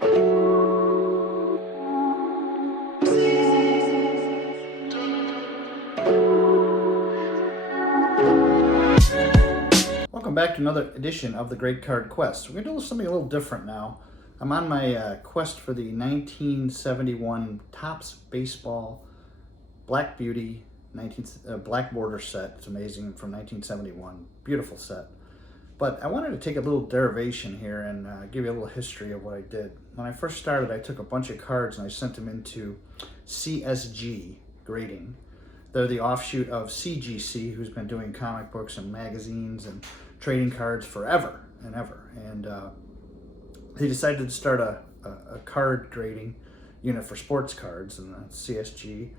Welcome back to another edition of the Great Card Quest. We're going to do something a little different now. I'm on my quest for the 1971 Topps Baseball Black Beauty black border set. It's amazing, from 1971. Beautiful set. But I wanted to take a little derivation here and give you a little history of what I did. When I first started, I took a bunch of cards and I sent them into CSG grading. They're the offshoot of CGC, who's been doing comic books and magazines and trading cards forever and ever. And they decided to start a card grading unit for sports cards, and CSG.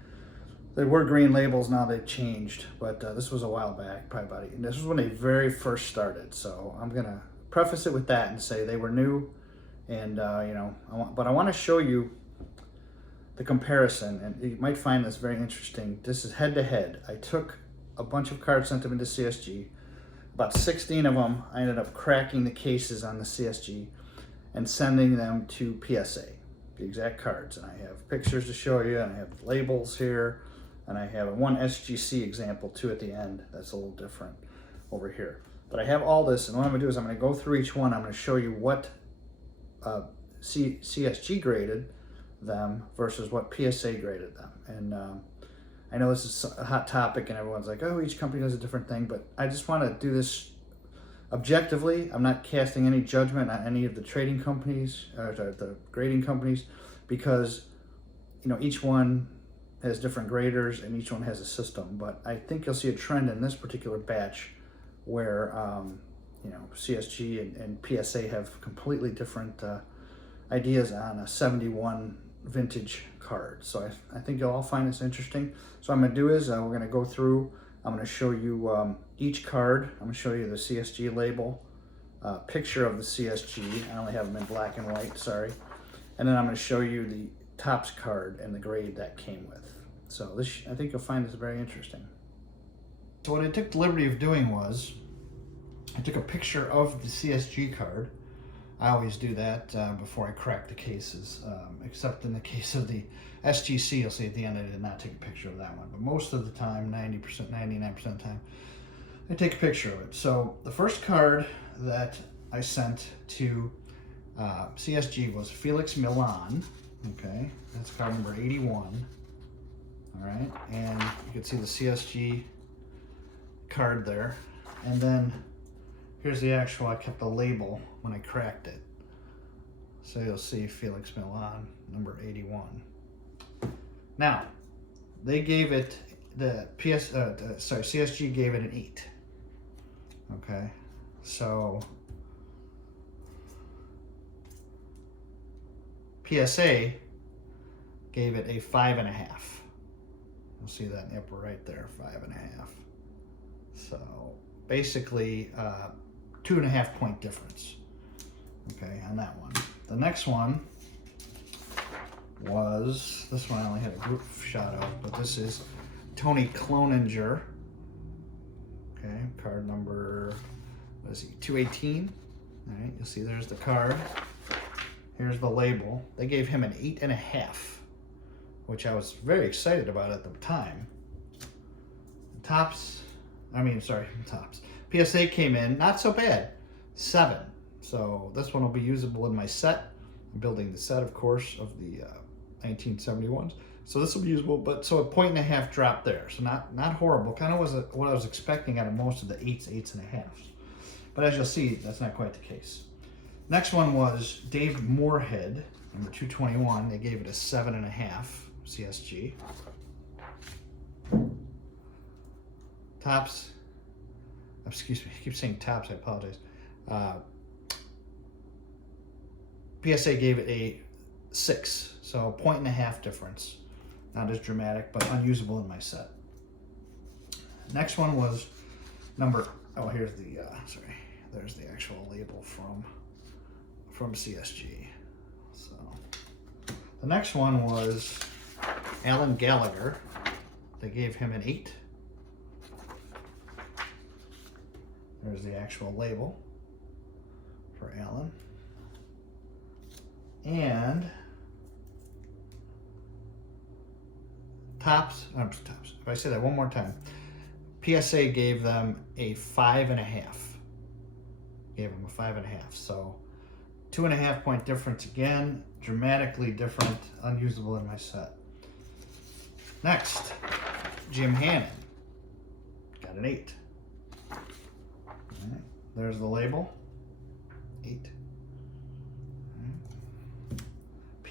They were green labels, now they've changed, but this was a while back, probably and this was when they very first started. So I'm gonna preface it with that and say they were new, and but I want to show you the comparison, and you might find this very interesting. This is head to head. I took a bunch of cards, sent them into CSG. About 16 of them, I ended up cracking the cases on the CSG and sending them to PSA, the exact cards. And I have pictures to show you, and I have labels here, and I have one SGC example too at the end. That's a little different over here. But I have all this, and what I'm gonna do is I'm gonna go through each one. I'm gonna show you what CSG graded them versus what PSA graded them. And I know this is a hot topic and everyone's like, oh, each company does a different thing, but I just want to do this objectively. I'm not casting any judgment on any of the trading companies or the grading companies, because each one has different graders and each one has a system. But I think you'll see a trend in this particular batch where CSG and PSA have completely different ideas on a 71 vintage card. So I think you'll all find this interesting. So what I'm going to do is we're going to go through. I'm going to show you each card. I'm going to show you the CSG label, picture of the CSG. I only have them in black and white, sorry. And then I'm going to show you the Topps card and the grade that came with. So this, I think you'll find this very interesting. So what I took the liberty of doing was I took a picture of the CSG card. I always do that before I crack the cases, except in the case of the SGC, you'll see at the end I did not take a picture of that one. But most of the time, 90%, 99% of the time, I take a picture of it. So the first card that I sent to CSG was Felix Milan. Okay, that's card number 81. All right, and you can see the CSG card there. And then here's the actual, I kept the label when I cracked it. So you'll see Felix Milan, number 81. Now, they gave it, CSG gave it an 8. Okay, so PSA gave it a 5.5. You'll see that in the upper right there, 5.5. So basically, 2.5 point difference, okay, on that one. The next one was, this one I only had a group shot of, but this is Tony Cloninger, okay, card number, what is he, 218, all right, you'll see there's the card, here's the label. They gave him an 8.5, which I was very excited about at the time. Topps, PSA came in, not so bad, 7. So this one will be usable in my set. I'm building the set, of course, of the 1971s. So this will be usable, but so a 1.5 drop there. So not horrible. Kind of was what I was expecting out of most of the 8s, 8.5s. But as you'll see, that's not quite the case. Next one was Dave Moorhead, number 221. They gave it a 7.5 CSG. Topps. Excuse me, I keep saying Topps, I apologize. PSA gave it a 6, so 1.5 difference. Not as dramatic, but unusable in my set. Next one was here's the, there's the actual label from CSG. So the next one was Alan Gallagher. They gave him an 8. There's the actual label for Alan. And tops. If I say that one more time, PSA gave them a 5.5. Gave them a 5.5. So 2.5 point difference again. Dramatically different. Unusable in my set. Next, Jim Hannon. Got an 8. All right. There's the label. 8.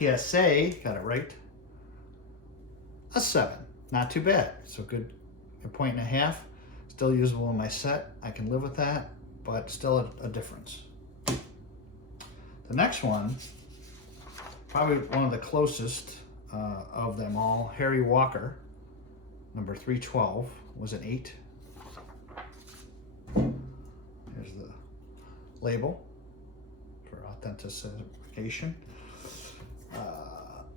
Right. PSA, got it right. A 7. Not too bad. So good. A 1.5. Still usable in my set. I can live with that, but still a difference. The next one, probably one of the closest of them all, Harry Walker, number 312, was an 8. Here's the label for authentication.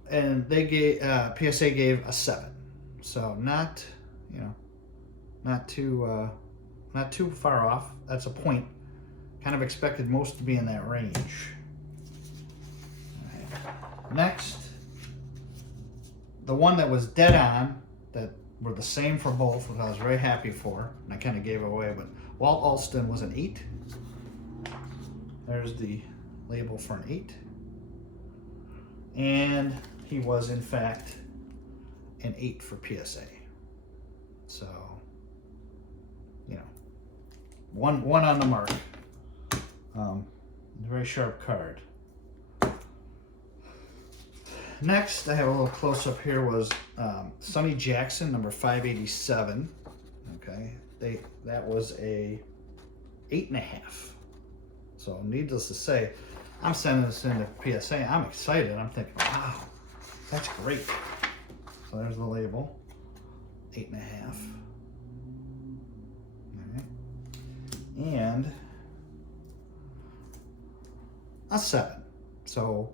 And they gave PSA gave a 7, so not too far off. That's a point. Kind of expected most to be in that range. Right. Next, the one that was dead on, that were the same for both, which I was very happy for, and I kind of gave it away, but Walt Alston was an 8. There's the label for an 8. And he was, in fact, an 8 for PSA. So, one on the mark. Very sharp card. Next, I have a little close-up here was Sonny Jackson, number 587. Okay, that was a 8.5. So, needless to say, I'm sending this into PSA. I'm excited. I'm thinking, wow, that's great. So there's the label, 8.5. All right. And a 7. So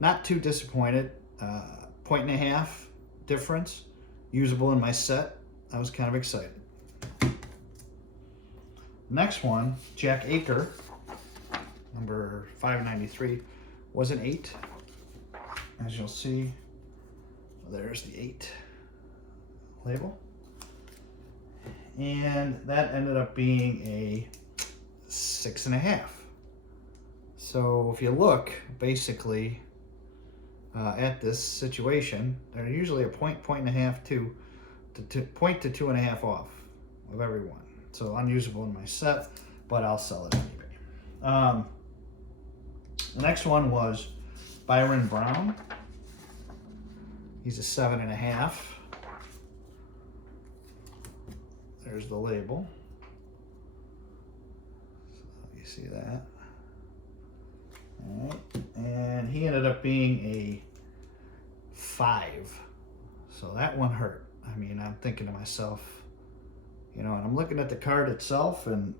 not too disappointed. 1.5 difference, usable in my set. I was kind of excited. Next one, Jack Aker, number 593, was an 8. As you'll see, there's the 8 label. And that ended up being a 6.5. So if you look, basically, at this situation, they're usually a point and a half to 2.5 off of every one. So unusable in my set, but I'll sell it on eBay. The next one was Byron Brown. He's a 7.5. There's the label. So you see that. All right. And he ended up being a 5. So that one hurt. I mean, I'm thinking to myself, and I'm looking at the card itself, and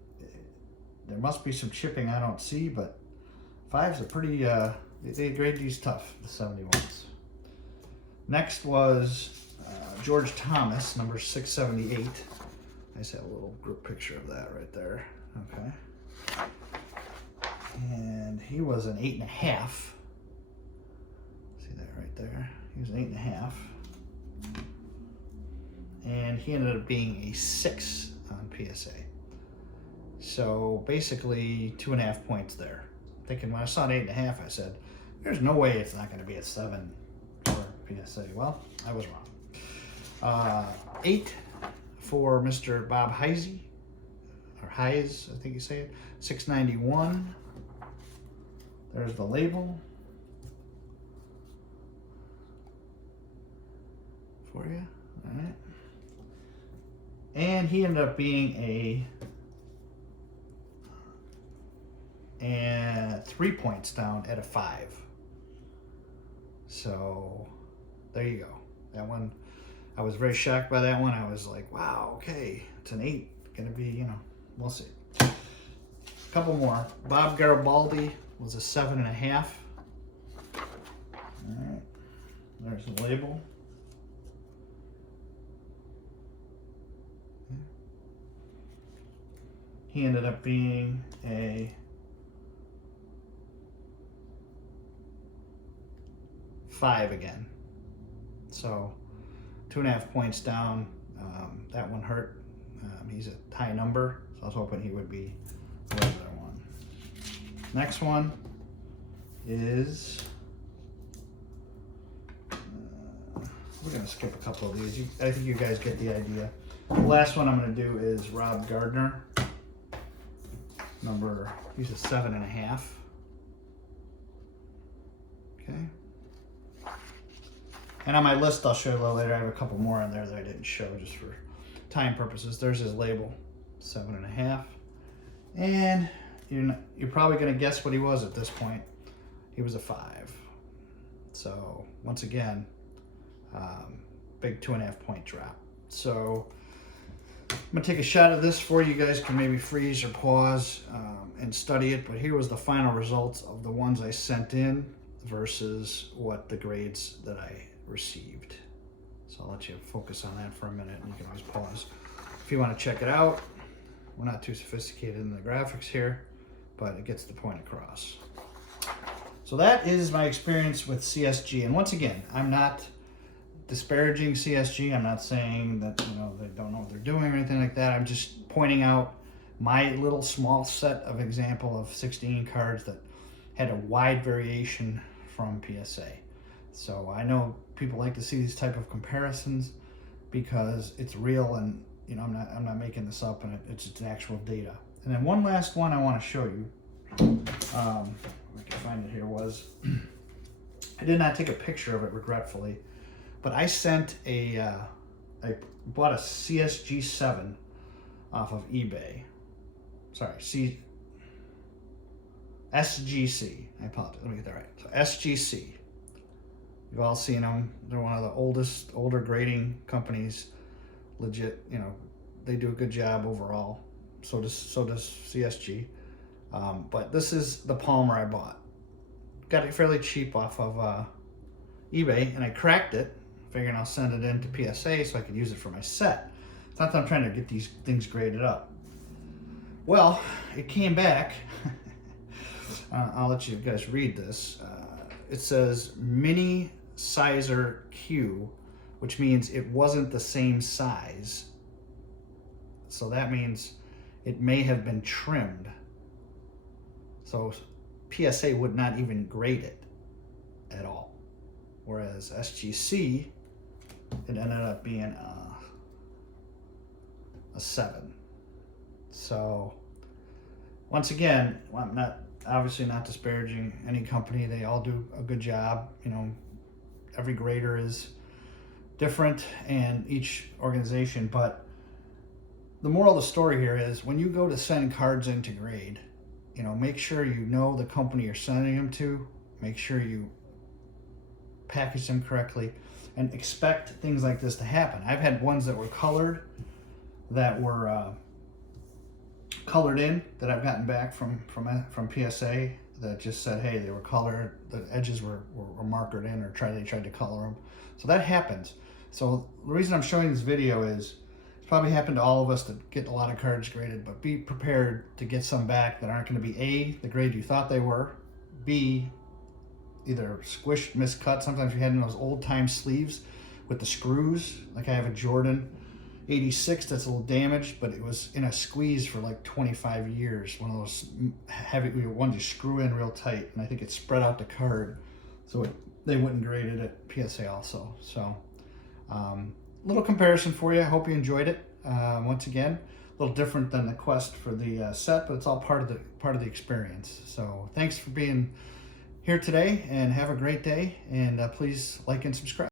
there must be some chipping I don't see, but 5s are pretty, they grade these tough, the 71s. Next was George Thomas, number 678. I just have a little group picture of that right there. Okay. And he was an 8.5. See that right there? He was an 8.5. And he ended up being a 6 on PSA. So basically 2.5 points there. Thinking when I saw an 8.5, I said, there's no way it's not going to be a 7 for PSA. Well, I was wrong. 8 for Mr. Bob Heisey, or Heise, I think you say it. 691. There's the label for you. All right. And he ended up being a 3 points down at a 5. So there you go. That one, I was very shocked by that one. I was like, wow, okay, it's an 8. Gonna be, we'll see. A couple more. Bob Garibaldi was a 7.5. All right. There's the label. He ended up being a 5 again. So 2.5 points down. That one hurt. He's a high number, so I was hoping he would be the regular one. Next one is, we're going to skip a couple of these. I think you guys get the idea. The last one I'm going to do is Rob Gardner. He's a 7.5. Okay. And on my list, I'll show you a little later, I have a couple more on there that I didn't show just for time purposes. There's his label, 7.5. And you're probably going to guess what he was at this point. He was a 5. So once again, big 2.5 point drop. So I'm going to take a shot of this for you. Guys can maybe freeze or pause and study it. But here was the final results of the ones I sent in versus what the grades that I received. So I'll let you focus on that for a minute, and you can always pause if you want to check it out. We're not too sophisticated in the graphics here, but it gets the point across. So that is my experience with CSG. And once again, I'm not disparaging CSG. I'm not saying that they don't know what they're doing or anything like that. I'm just pointing out my little small set of example of 16 cards that had a wide variation from PSA. So I know people like to see these type of comparisons because it's real, and I'm not making this up, and it's actual data. And then one last one I want to show you. If I can find it here, was I did not take a picture of it, regretfully, but I sent I bought a CSG 7 off of eBay. Sorry, SGC. I apologize. Let me get that right. So SGC. You've all seen them. They're one of the older grading companies. Legit, they do a good job overall. So does CSG. But this is the Palmer I bought. Got it fairly cheap off of eBay, and I cracked it, figuring I'll send it in to PSA so I could use it for my set. It's not that I'm trying to get these things graded up. Well, it came back. I'll let you guys read this. It says Mini Sizer Q, which means it wasn't the same size. So that means it may have been trimmed. So PSA would not even grade it at all. Whereas SGC, it ended up being a 7. So once again, I'm obviously not disparaging any company. They all do a good job. Every grader is different, and each organization. But the moral of the story here is, when you go to send cards in to grade, make sure you know the company you're sending them to. Make sure you package them correctly, and expect things like this to happen. I've had ones that were colored, that were colored in, that I've gotten back from PSA, that just said, hey, they were colored, the edges were markered in, or they tried to color them. So that happens. So the reason I'm showing this video is, it's probably happened to all of us to get a lot of cards graded, but be prepared to get some back that aren't going to be A, the grade you thought they were, B, either squished, miscut. Sometimes we had in those old time sleeves with the screws. Like I have a Jordan 86 that's a little damaged, but it was in a squeeze for like 25 years. One of those heavy ones you screw in real tight, and I think it spread out the card, so they wouldn't grade it at PSA also. So little comparison for you. I hope you enjoyed it. Once again, a little different than the quest for the set, but it's all part of the experience. So thanks for being here today, and have a great day, and please like and subscribe.